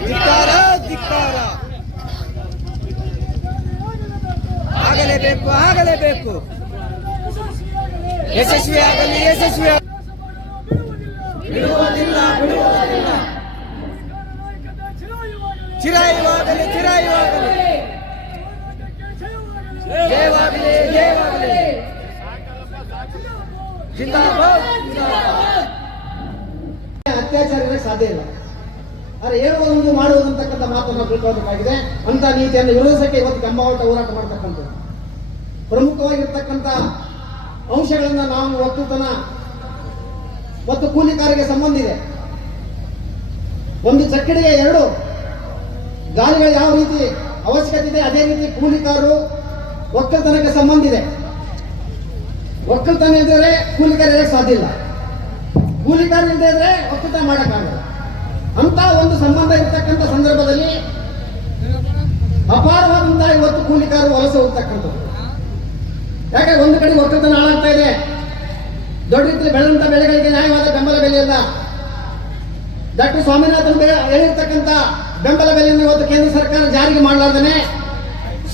ಧಿಕ್ಕಾರ ಧಿಕ್ಕಾರ ಆಗಲೇಬೇಕು ಆಗಲೇಬೇಕು ಯಶಸ್ವಿ ಆಗಲಿ ಯಶಸ್ವಿ ಬಿಡುವುದಿಲ್ಲ ಬಿಡುವುದಿಲ್ಲ ಚಿರಾಯುವಾಗಲಿ ಚಿರಾಯುವಾಗಲಿ ಜಯವಾಗಲಿ ಜಯವಾಗಲಿ ಜಿಂದಾಬಾದ್ ಅತ್ಯಾಚಾರ ಇರಕ್ಕೆ ಸಾಧ್ಯ ಇಲ್ಲ. ಆದರೆ ಹೇಳುವುದೊಂದು ಮಾಡುವುದಂತಕ್ಕಂಥ ಮಾತನ್ನು ತಿಳ್ಕೊಳ್ಬೇಕಾಗಿದೆ. ಅಂತ ನೀತಿಯನ್ನು ವಿರೋಧಿಸಕ್ಕೆ ಇವತ್ತು ಕೆಂಬಾವಟ ಹೋರಾಟ ಮಾಡ್ತಕ್ಕಂಥದ್ದು ಪ್ರಮುಖವಾಗಿರ್ತಕ್ಕಂಥ ಅಂಶಗಳನ್ನ ನಾವು ಒಕ್ಕಲ್ತನ ಮತ್ತು ಕೂಲಿಕಾರರಿಗೆ ಸಂಬಂಧ ಇದೆ. ಒಂದು ಚಕ್ಕಡಿಗೆ ಎರಡು ಗಾಲಿಗಳು ಯಾವ ರೀತಿ ಅವಶ್ಯಕತೆ ಇದೆ ಅದೇ ರೀತಿ ಕೂಲಿಕಾರರು ಒಕ್ಕಲ್ತನಕ್ಕೆ ಸಂಬಂಧ ಇದೆ. ಒಕ್ಕಲ್ತನ ಇದ್ದರೆ ಕೂಲಿಕಾರ ಇರಕ್ಕೆ ಸಾಧ್ಯ ಇಲ್ಲ, ಕೂಲಿಕಾರ ಇಲ್ಲದೆ ಇದ್ರೆ ಒಕ್ಕಲ್ತನ ಮಾಡೋಕ್ಕಾಗಲ್ಲ. ಅಂತ ಒಂದು ಸಂಬಂಧ ಇರತಕ್ಕಂಥ ಸಂದರ್ಭದಲ್ಲಿ ಅಪಾರವಾದಂತಹ ಇವತ್ತು ಕೂಲಿಕಾರರು ವಲಸೆ ಹೋಗ್ತಕ್ಕಂಥದ್ದು. ಯಾಕೆ ಒಂದು ಕಡೆ ಒಕ್ಕಲ್ತನ ಹಾಳಾಗ್ತಾ ಇದೆ, ದೊಡ್ಡ ರೀತಿಯಲ್ಲಿ ಬೆಳೆದಂತ ಬೆಳೆಗಳಿಗೆ ನ್ಯಾಯವಾದ ಬೆಂಬಲ ಬೆಲೆ ಇಲ್ಲ. ಡಾಕ್ಟರ್ ಸ್ವಾಮಿನಾಥನ್ ಹೇಳಿರ್ತಕ್ಕಂಥ ಬೆಂಬಲ ಬೆಲೆಯನ್ನು ಇವತ್ತು ಕೇಂದ್ರ ಸರ್ಕಾರ ಜಾರಿಗೆ ಮಾಡಲಾರ್ದೇ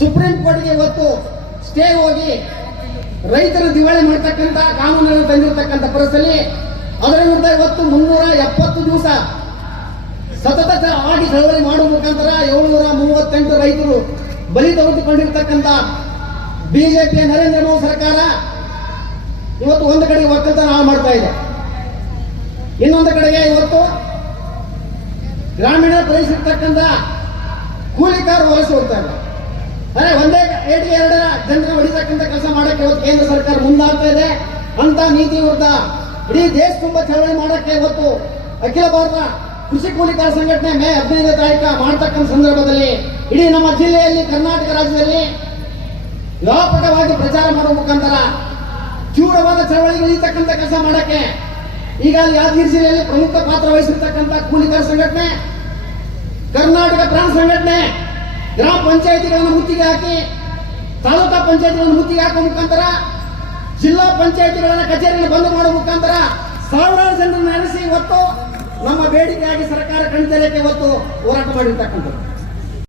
ಸುಪ್ರೀಂ ಕೋರ್ಟ್ಗೆ ಇವತ್ತು ಸ್ಟೇ ಹೋಗಿ ರೈತರ ದಿವಾಳಿ ಮಾಡ್ತಕ್ಕಂಥ ಕಾನೂನನ್ನು ತಂದಿರತಕ್ಕಂಥ ಪರಿಸ್ಥಿತಿ. ಅದರ ವಿರುದ್ಧ ಇವತ್ತು 370 ದಿವಸ ಸತತ ಆಗಿ ಚಳವಳಿ ಮಾಡುವ ಮುಖಾಂತರ 738 ರೈತರು ಬಲಿ ತೆಗೆದುಕೊಂಡಿರ್ತಕ್ಕಂಥ ಬಿಜೆಪಿಯ ನರೇಂದ್ರ ಮೋದಿ ಸರ್ಕಾರ ಇವತ್ತು ಒಂದು ಕಡೆಗೆ ಒಕ್ಕಲ್ತನ ಹಾಳು ಮಾಡ್ತಾ ಇದೆ, ಇನ್ನೊಂದು ಕಡೆಗೆ ಇವತ್ತು ಗ್ರಾಮೀಣ ಪ್ರದೇಶಿರ್ತಕ್ಕಂಥ ಕೂಲಿಕಾರರು ವಲಸೆ ಹೋಗ್ತಾ ಇದೆ. ಅದೇ ಒಂದೇ ಏಟಿಗೆ ಎರಡರ ಜನರನ್ನು ಹೊಡಿತಕ್ಕಂಥ ಕೆಲಸ ಮಾಡಕ್ಕೆ ಇವತ್ತು ಕೇಂದ್ರ ಸರ್ಕಾರ ಮುಂದಾಗ್ತಾ ಇದೆ. ಅಂತ ನೀತಿ ವಿರುದ್ಧ ಇಡೀ ದೇಶ ತುಂಬಾ ಚಳವಳಿ ಮಾಡಕ್ಕೆ ಇವತ್ತು ಅಖಿಲ ಭಾರತ ಕೃಷಿ ಕೂಲಿಕಾರ ಸಂಘಟನೆ ಮೇ 15ನೇ ತಾರೀಕು ಮಾಡತಕ್ಕಂಥ ಸಂದರ್ಭದಲ್ಲಿ ಇಡೀ ನಮ್ಮ ಜಿಲ್ಲೆಯಲ್ಲಿ ಕರ್ನಾಟಕ ರಾಜ್ಯದಲ್ಲಿ ವ್ಯಾಪಕವಾಗಿ ಪ್ರಚಾರ ಮಾಡುವ ಮುಖಾಂತರ ತೀವ್ರವಾದ ಚಳವಳಿಗೆ ಇಳಿತಕ್ಕಂಥ ಕೆಲಸ ಮಾಡಕ್ಕೆ ಈಗಾಗಲೇ ಯಾದಗಿರಿ ಜಿಲ್ಲೆಯಲ್ಲಿ ಪ್ರಮುಖ ಪಾತ್ರ ವಹಿಸಿರ್ತಕ್ಕಂಥ ಕೂಲಿಕಾರ ಸಂಘಟನೆ, ಕರ್ನಾಟಕ ಪ್ರಾಣ ಸಂಘಟನೆ ಗ್ರಾಮ ಪಂಚಾಯಿತಿಗಳನ್ನು ಮುತ್ತಿಗೆ ಹಾಕಿ ತಾಲೂಕಾ ಪಂಚಾಯಿತಿಗಳನ್ನು ಮುತ್ತಿಗೆ ಹಾಕುವ ಮುಖಾಂತರ ಜಿಲ್ಲಾ ಪಂಚಾಯಿತಿಗಳನ್ನ ಕಚೇರಿಯನ್ನು ಬಂದ್ ಮಾಡುವ ಮುಖಾಂತರ ಸಾವಿರಾರು ಜನರನ್ನು ನಡೆಸಿ ಇವತ್ತು ನಮ್ಮ ಬೇಡಿಕೆಯಾಗಿ ಸರ್ಕಾರ ಕಣ್ತೆರೆಯಕ್ಕೆ ಇವತ್ತು ಹೋರಾಟ ಮಾಡಿರ್ತಕ್ಕಂಥದ್ದು.